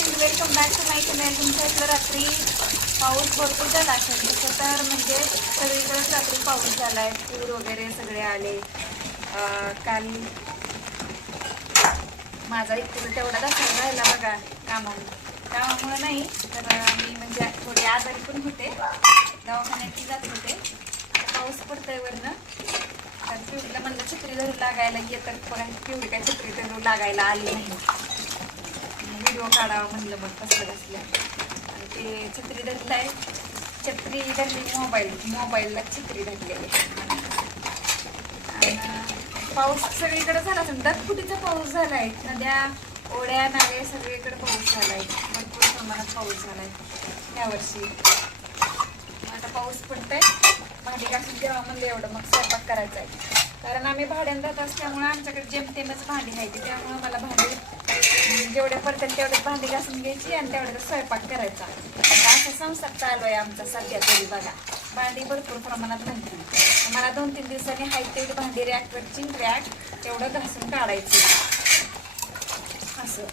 Friend welcome back to my channel तुमच्या इथलं रात्री पाऊस भरपूर झाला असेल. तसं तर म्हणजे सगळीकडेच रात्री पाऊस झाला आहे पूर वगैरे सगळे आले. काल माझा इतकं तेवढा दसरा राहिला बघा कामामुळे त्यामुळं नाही तर मी म्हणजे थोडी आजारी पण होते. दवाखान्यात जात होते. पाऊस पडतोय वरनं. तर पिवडीला म्हणलं छत्री धरून लागायला येतात. पण पिवडी काय छत्री धरून लागायला आली नाही. व्हिडिओ काढावा म्हणलं मग कसं कसल्या आणि ते छत्री धरलाय छत्री धरली मोबाईल मोबाईलला छत्री धरलेली आणि पाऊस सगळीकडे झाला असेल. दत्तकुटीचा पाऊस झालाय. नद्या ओढ्या नाळे सगळीकडे पाऊस झालाय. भरपूर प्रमाणात पाऊस झालाय यावर्षी आता पाऊस पडतोय. भांडी घासून द्यावा म्हणलं एवढं. मग स्वयंपाक करायचा आहे कारण आम्ही भाड्यानं राहत असल्यामुळे आमच्याकडे जेमतेमच भांडी आहे त्यामुळं मला भांडी जेवढे पडतील तेवढेच भांडी घासून घ्यायची आणि तेवढ्याच स्वयंपाक करायचा. आता असा संसार चालू आहे आमचा सध्या तरी बघा. भांडी भरपूर प्रमाणात घालतील मला दोन तीन दिवसांनी हाय तेवढी भांडी रॅकवरची रॅक तेवढं घासून काढायचं. असं.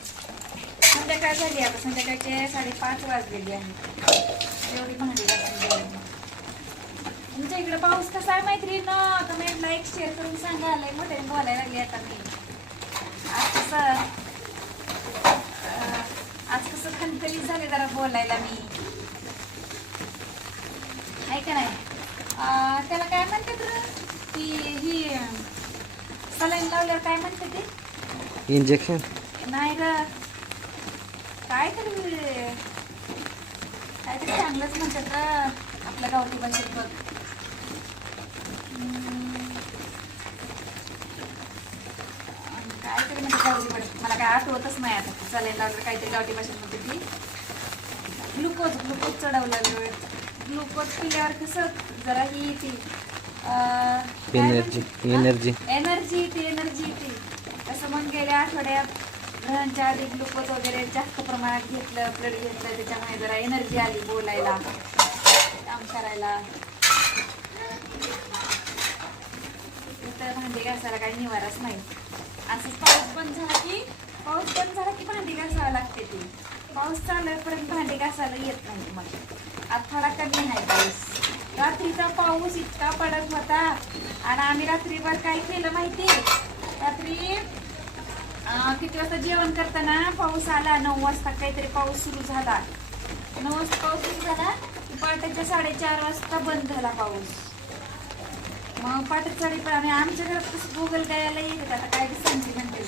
संध्याकाळ झाली आता. संध्याकाळचे साडेपाच वाजलेली आहे एवढी भांडी घासून घ्यायला तुमच्या इकडे पाऊस कसा आहे मैत्रीण कमेंट लाईक शेअर करून सांगा. मोठ्याने बोलायला लागले आता मी. असं कसं खनखनीत झाले जरा बोलायला मी. आहे का नाही? त्याला काय म्हणतात रे? ती ही सलाईन लावल्यावर काय म्हणते ते? इंजेक्शन नाही ग. काय तरी काहीतरी चांगलंच म्हणतात आपल्या गावठी भाषेत बघ. आणि काय तरी म्हणते गावठी भाषेत मला काय आठवतच नाही आता. चालेल लागलं काहीतरी गावठी भाषेत म्हणते ती. ग्लुकोज ग्लुकोज चढवलं ग्लुकोज पिल्यावर कसं जरा ही ती एनर्जी? एनर्जी एनर्जी ती एनर्जी ती तसं मग गेल्या आठवड्यात ग्रहणच्या आधी ग्लुकोज वगैरे जास्त प्रमाणात घेतलं ब्लड घेतलं. त्याच्यामुळे जरा एनर्जी आली बोलायला काम करायला तर भांडी घासायला काही निवाराच नाही. असंच पाऊस बंद झाला की पाऊस बंद झाला की भांडी घासावं लागते ती. पाऊस चालल्यापर्यंत भांडी घासायला येत नाही मग. आज थोडा कमी नाही पाऊस. रात्रीचा पाऊस इतका पडत होता आणि आम्ही रात्रीभर काय केलं माहिती? रात्री किती वाजता जेवण करताना पाऊस आला. नऊ वाजता काहीतरी पाऊस सुरू झाला. नऊ वाजता पाऊस सुरू झाला. की पहाटेच्या साडेचार वाजता बंद झाला पाऊस. मग पाटत साडी पण आणि आमच्या घरात कसं गुगल गायला येते आता काय बी सांगते म्हणते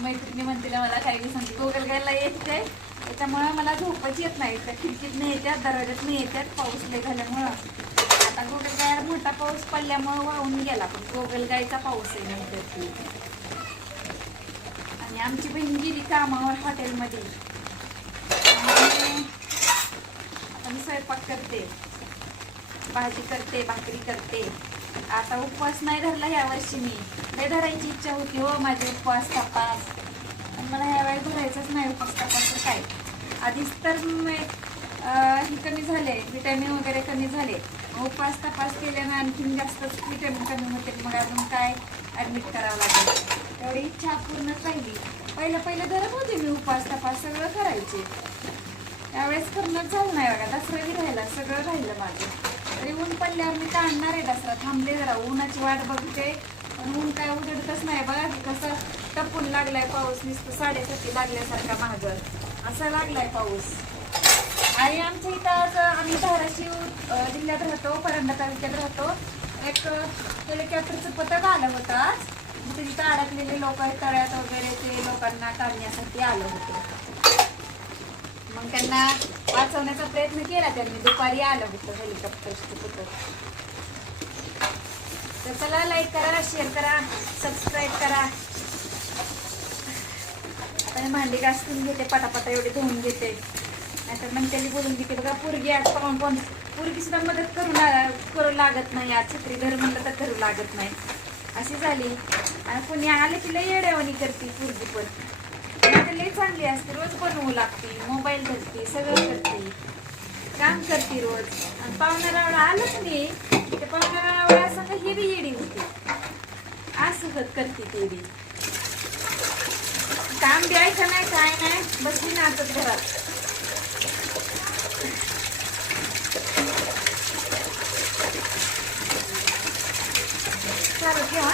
मैत्रिणी म्हणते ना मला काय बी सांगते. गुगल गायला येत काय त्याच्यामुळं मला झोपच येत नाही. त्या खिडकीत नाही येत्यात दरवाज्यात नाही येत्यात. पाऊस लय झाल्यामुळं. आता गोगलगायला मोठा पाऊस पडल्यामुळं वाहून गेला. पण गोगल गायचा पाऊस आहे नंतर आणि आमची बहीण गेली कामावर हॉटेलमध्ये. आता मी स्वयंपाक करते. भाजी करते भाकरी करते. आता उपवास नाही धरला ह्या वर्षी मी. लय धरायची इच्छा होती हो माझे उपवास तपास. पण मला ह्या वेळी धरायचंच नाही उपवास तपास काय. आधीच तर हे कमी झाले विटॅमिन वगैरे कमी झाले. उपवास तपास केल्यानं आणखीन जास्तच विटॅमिन कमी होते मग अजून काय ॲडमिट करावं लागेल? तेवढी इच्छा पूर्णच राहिली. पहिलं पहिलं धरत होते मी उपवास तपास सगळं करायचे. त्यावेळेस पूर्णच झालं नाही बघा. दसरा राहिला सगळं राहिलं माझं. तरी ऊन पडल्यावर मी काढणार आहे दसरा. थांबले जरा उन्हाची वाट बघते. पण ऊन काय उघडतच नाही बघा कसं टपून लागलाय पाऊस नुसतं साडेसाती लागल्यासारखा महागल असा लागलाय पाऊस. आणि आमच्या इथं आज आम्ही धाराशिव जिल्ह्यात राहतो परंडा तालुक्यात राहतो. एक हेलिकॉप्टरचं पथक आलं होतं आज. तिथं अडकलेले लोक आहेत तळ्यात वगैरे ते लोकांना काढण्यासाठी आलं होतं. मग त्यांना वाचवण्याचा प्रयत्न केला त्यांनी. दुपारी आलं होतं हेलिकॉप्टरचं कुठं. तर चला लाईक करा शेअर करा सबस्क्राईब करा. आणि भांडी घासून घेते पटापटा एवढे धुवून घेते. नाहीतर मग त्याला बोलून घेते बघा पुरगी आज पाहून कोण पुरगी सुद्धा मदत करू ला- करू लागत नाही. आज छत्री घर म्हणलं तर करू लागत नाही. अशी झाली. आणि कोणी आलं की लय येड्यावणी करते पुरगी पण. लई चांगली असते. रोज बनवू लागते. मोबाईल धरते सगळं करते. काम करते रोज. आणि पाहुणा आलंच नाही तर पाहुणा असं तर हिरी येडी होते. असं करते ते बी. काम द्यायचं नाही काय नाही बसली नाचत घरात. चालू ठेवा